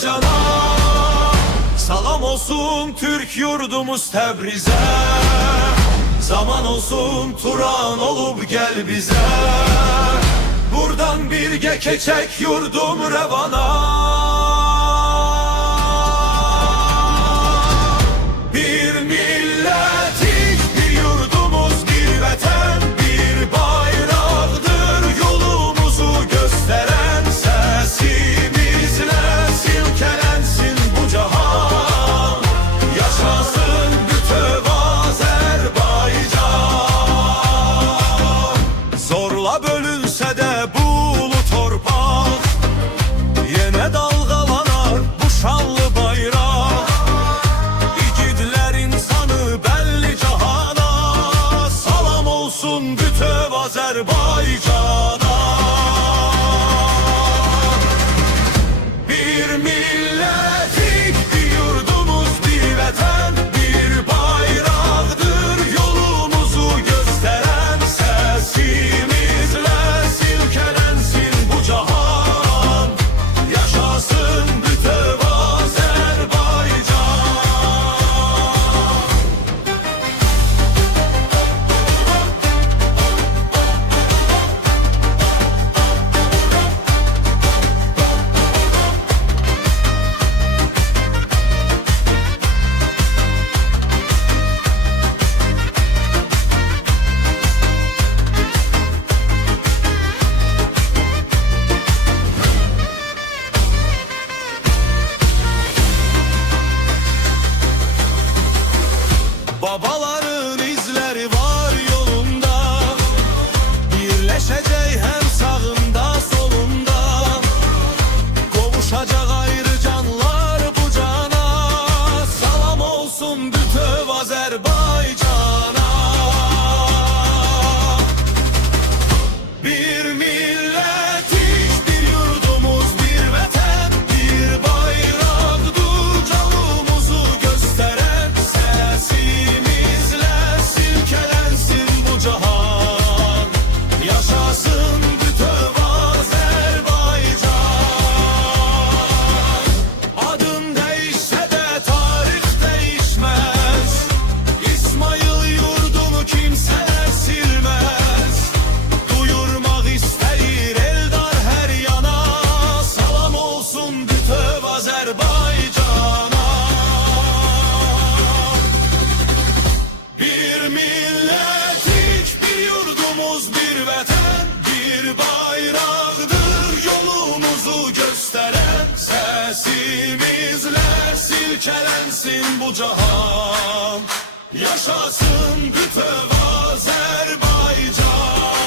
Azerbaycan'a. Salam olsun Türk yurdumuz Təbrizə. Zaman olsun Turan olup gel bize. Buradan birge keçek yurdum revana. Bir milletiz, bir yurdumuz, bir vətən, bir bayraqdır yolumuzu gösteren. Sesimizle silkelensin bu cahan, yaşasın bütöv Azerbaycan. Zorla bölünse de bu ulu torpaq, yine dalgalanar bu şanlı bayraq. İgidlərin sanı belli cahana, salam olsun bütöv Azerbaycana. Bir milletik, bir yurdumuz, bir vətən, bir bayraqdır yolumuzu gösteren. Sesimizle silkelensin bu cahan, yaşasın bütöv Azerbaycan. Babaların izleri var yolunda, birleşecek hem sağında solunda. Kavuşacak ayrı canlar bu cana, salam olsun bütöv Azerbaycana. Bir milletiz, bir yurdumuz, bir vətən, bir bayraqdır canımızı gösteren. Sesimizle silkelensin bu cahan, yaşasın bütöv Azerbaycan. Adın değişse de tarih değişmez, İsmail yurdunu kimseler silmez. Duyurmak isteyir eldar her yana, salam olsun bütöv Azerbaycana. Bir milletik, bir yurdumuz, bir vətən, bir bayraqdır yolumuzu gösteren. Sesimizle silkelensin bu cahan, yaşasın bütöv Azerbaycan.